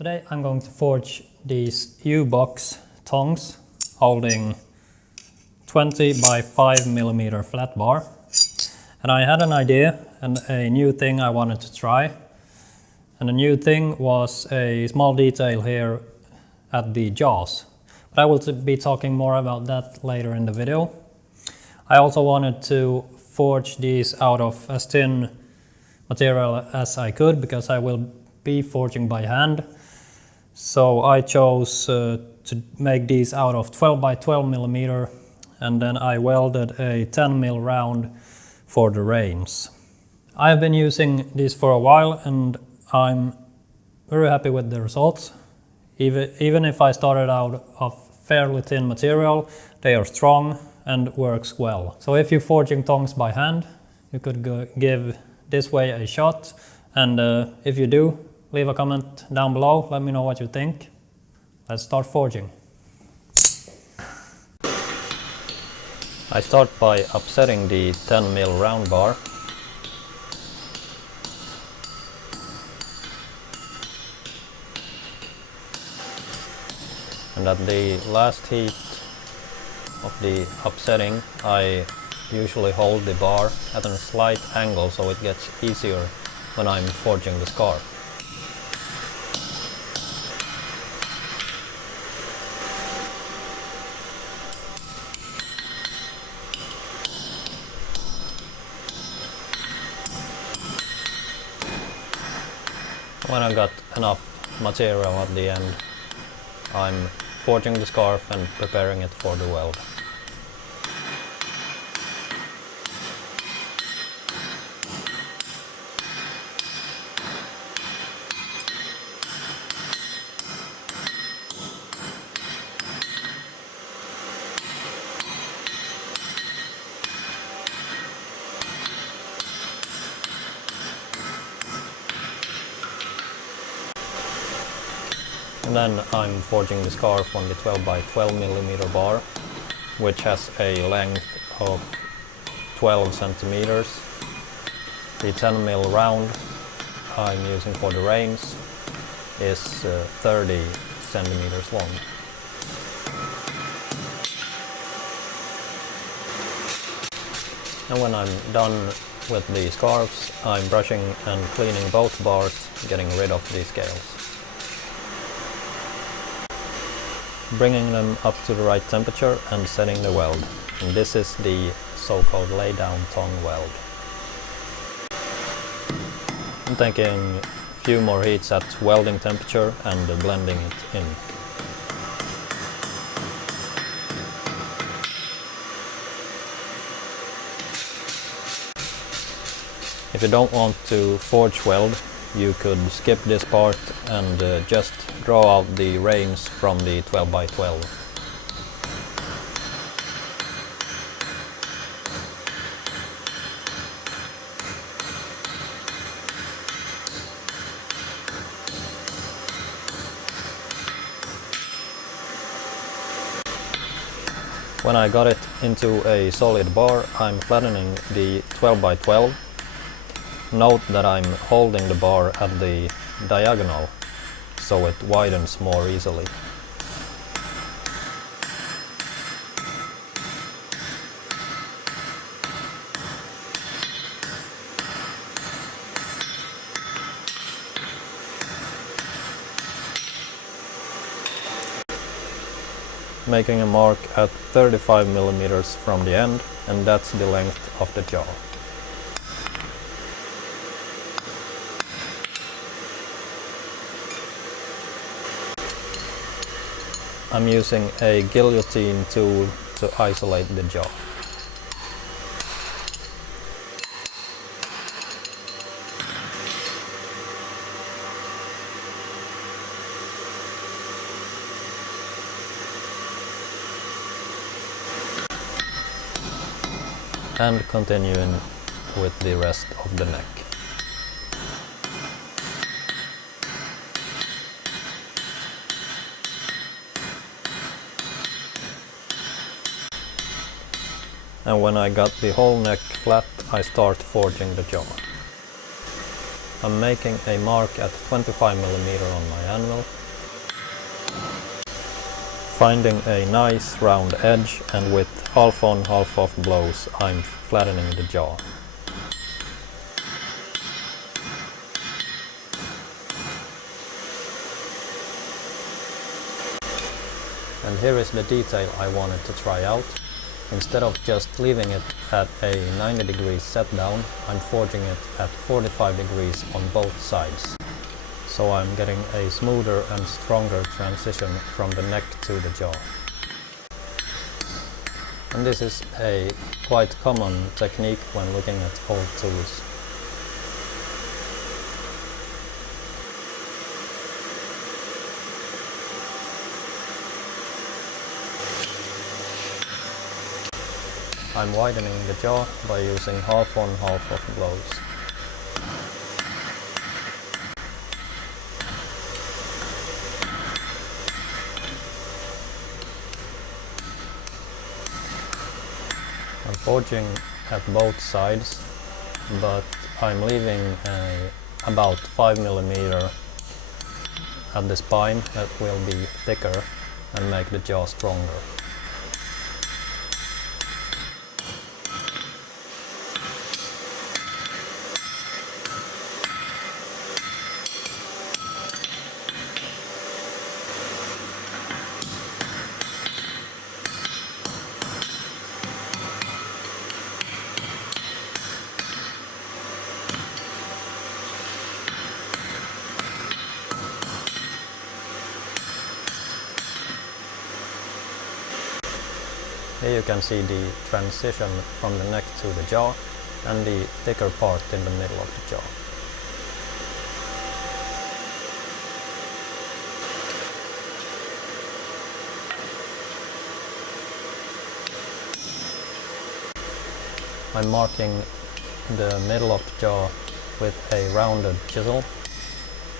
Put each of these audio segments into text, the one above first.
Today I'm going to forge these U-box tongs holding 20 by 5mm flat bar. And I had an idea and a new thing I wanted to try. And the new thing was a small detail here at the jaws. But I will be talking more about that later in the video. I also wanted to forge these out of as thin material as I could because I will be forging by hand. So I chose to make these out of 12 by 12mm, and then I welded a 10mm round for the reins. I have been using these for a while and I'm very happy with the results. Even if I started out of fairly thin material, they are strong and works well. So if you're forging tongs by hand, you could give this way a shot, and if you do, leave a comment down below, let me know what you think. Let's start forging. I start by upsetting the 10mm round bar. And at the last heat of the upsetting, I usually hold the bar at a slight angle so it gets easier when I'm forging the scarf. When I got enough material at the end, I'm forging the scarf and preparing it for the weld. And then I'm forging the scarf on the 12 by 12mm bar, which has a length of 12 centimeters. The 10mm round I'm using for the reins is 30 centimeters long. And when I'm done with the scarves, I'm brushing and cleaning both bars, getting rid of the scales. Bringing them up to the right temperature and setting the weld. And this is the so-called lay-down tongue weld. I'm taking a few more heats at welding temperature and blending it in. If you don't want to forge weld, you could skip this part and just draw out the reins from the 12 by 12. When I got it into a solid bar, I'm flattening the 12 by 12. Note that I'm holding the bar at the diagonal, so it widens more easily. Making a mark at 35mm from the end, and that's the length of the jaw. I'm using a guillotine tool to isolate the jaw. And continuing with the rest of the neck. And when I got the whole neck flat, I start forging the jaw. I'm making a mark at 25mm on my anvil, finding a nice round edge, and with half on half off blows I'm flattening the jaw. And here is the detail I wanted to try out. Instead of just leaving it at a 90 degrees set down, I'm forging it at 45 degrees on both sides. So I'm getting a smoother and stronger transition from the neck to the jaw. And this is a quite common technique when looking at old tools. I'm widening the jaw by using half on half off blows. I'm forging at both sides, but I'm leaving about 5mm at the spine that will be thicker and make the jaw stronger. Here you can see the transition from the neck to the jaw and the thicker part in the middle of the jaw. I'm marking the middle of the jaw with a rounded chisel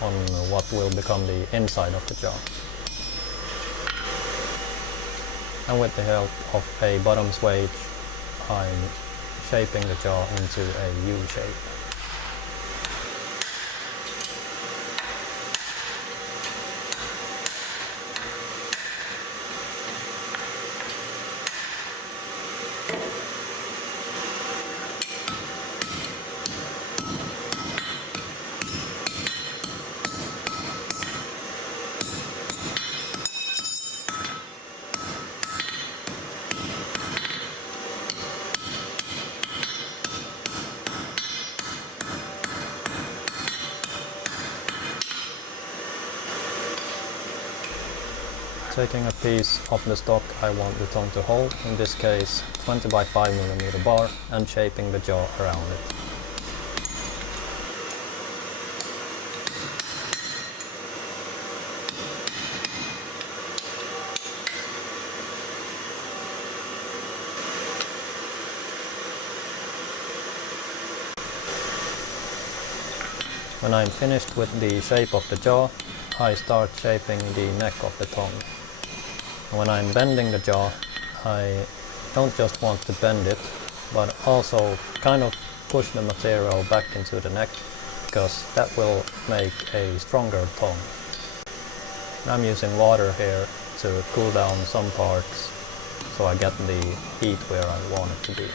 on what will become the inside of the jaw. And with the help of a bottom swage, I'm shaping the jaw into a U shape. Taking a piece of the stock I want the tongue to hold, in this case 20 by 5mm bar, and shaping the jaw around it. When I'm finished with the shape of the jaw, I start shaping the neck of the tongue. When I'm bending the jaw, I don't just want to bend it, but also kind of push the material back into the neck, because that will make a stronger tongue. I'm using water here to cool down some parts, so I get the heat where I want it to be.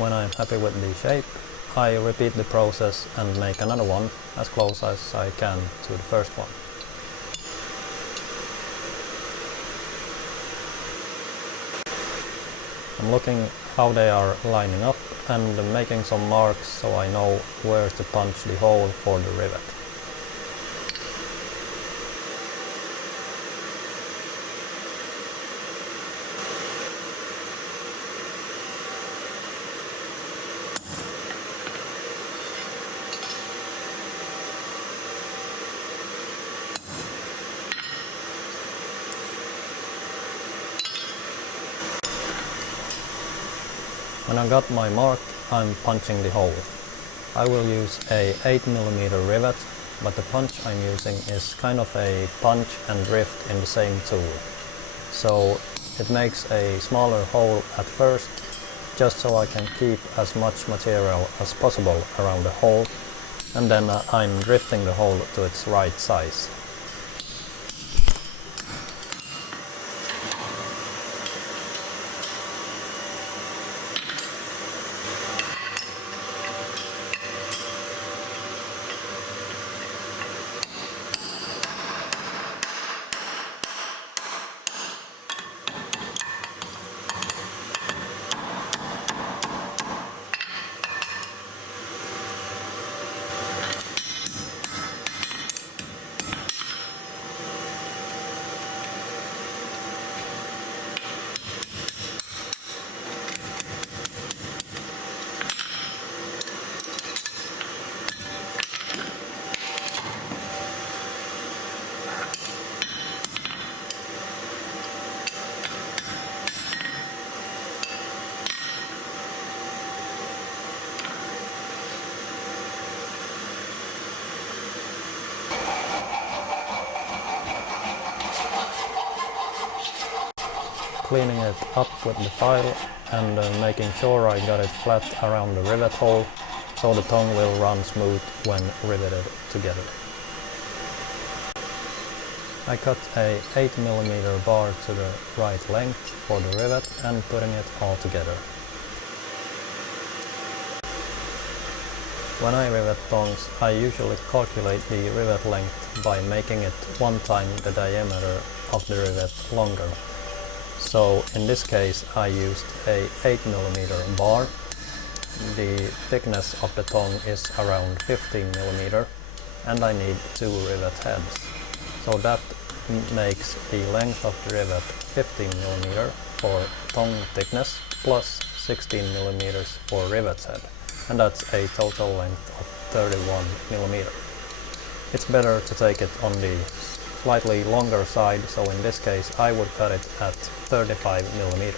When I'm happy with the shape, I repeat the process and make another one as close as I can to the first one. I'm looking how they are lining up and making some marks so I know where to punch the hole for the rivet. When I got my mark, I'm punching the hole. I will use a 8mm rivet, but the punch I'm using is kind of a punch and drift in the same tool. So it makes a smaller hole at first, just so I can keep as much material as possible around the hole, and then I'm drifting the hole to its right size. Cleaning it up with the file and making sure I got it flat around the rivet hole so the tongue will run smooth when riveted together. I cut a 8mm bar to the right length for the rivet and putting it all together. When I rivet tongs, I usually calculate the rivet length by making it 1 time the diameter of the rivet longer. So in this case I used a 8mm bar. The thickness of the tongue is around 15mm and I need 2 rivet heads. So that makes the length of the rivet 15mm for tongue thickness plus 16mm for rivet head, and that's a total length of 31mm. It's better to take it on the slightly longer side, so in this case I would cut it at 35mm.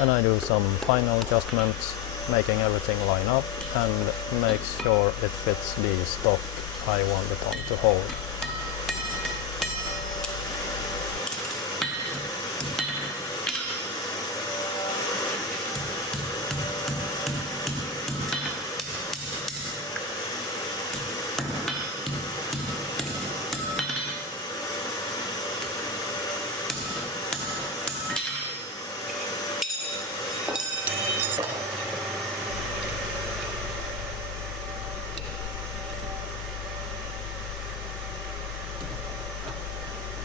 And I do some final adjustments, making everything line up and make sure it fits the stock I want the tongue to hold.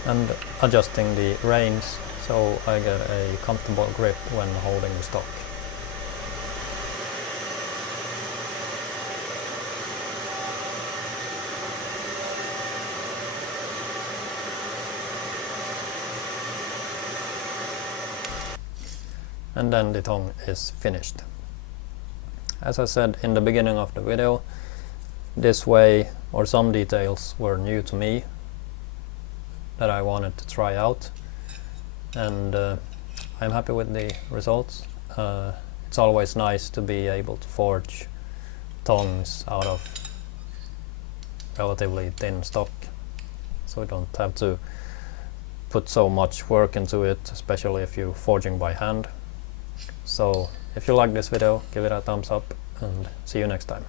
And adjusting the reins so I get a comfortable grip when holding the stock. And then the tongue is finished. As I said in the beginning of the video, this way or some details were new to me that I wanted to try out, and I'm happy with the results. It's always nice to be able to forge tongs out of relatively thin stock, so you don't have to put so much work into it, especially if you're forging by hand. So If you like this video, give it a thumbs up and see you next time.